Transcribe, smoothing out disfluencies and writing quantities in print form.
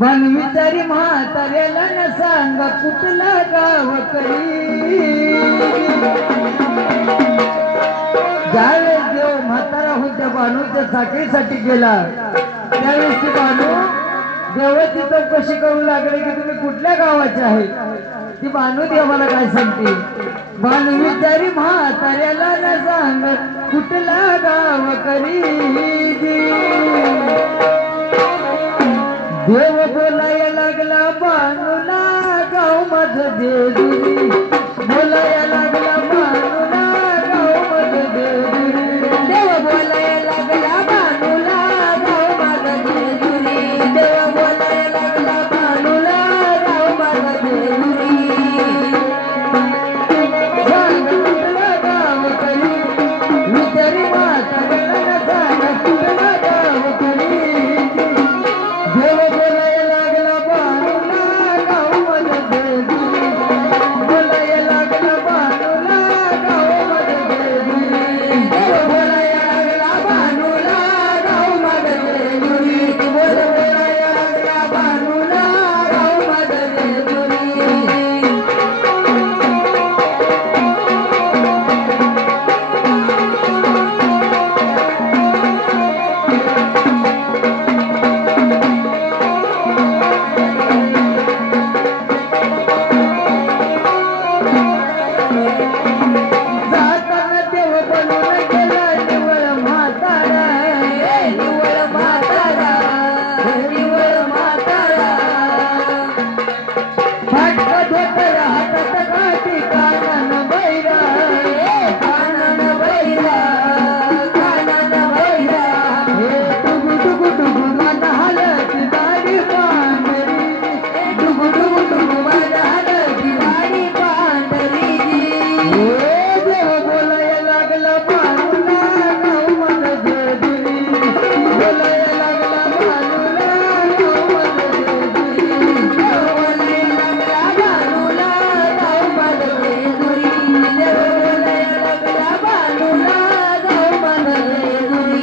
बन विचारी म्हाताऱ्याला न सांग कुठला गावकरी ज्यावेळेस देव म्हातारा होत्या बानूच्या साखळीसाठी गेला त्यावेळेस ती बानू देवाची चौकशी करू लागले की तुम्ही कुठल्या गावाचे आहे ती बानू देवाला काय सांगते बानू विचारी म्हाताऱ्याला न सांग कुठला गावकरी देव बोलाया लागला बानूला गाव माझं जेजुरी बोलाया लागला बानूला गाव माझं जेजुरी देव बोलाया लागला बानूला गाव माझं जेजुरी देव बोलाया लागला बानूला गाव माझं जेजुरी सांग कुठलं गाव करी विचारी म्हाताऱ्याला सांग कुठलं गाव करी देव बोलाया लागला बानूला गाव माझं जेजुरी बोलाया लागला बानूला गाव माझं जेजुरी देव बोलाया लागला बानूला गाव माझं जेजुरी बोलाया लागला बानूला गाव माझं जेजुरी जाताना देव बनून गेला निवळ म्हातारा निवळ म्हातारा निवळ म्हातारा फाटका धोतर हातात काठी कानान बैरा कानान बैरा कानान बैरा डुगु डुगु डुगु माझा हालती दाढी पांढरी डुगु डुगु डुगु माझा हालती दाढी पांढरी देव बोलाया लागला बानूला गाव माझं जेजुरी बोलाया लागला बानूला गाव माझं जेजुरी देव बोलाया लागला बानूला गाव माझं जेजुरी देव बोलाया लागला बानूला गाव माझं जेजुरी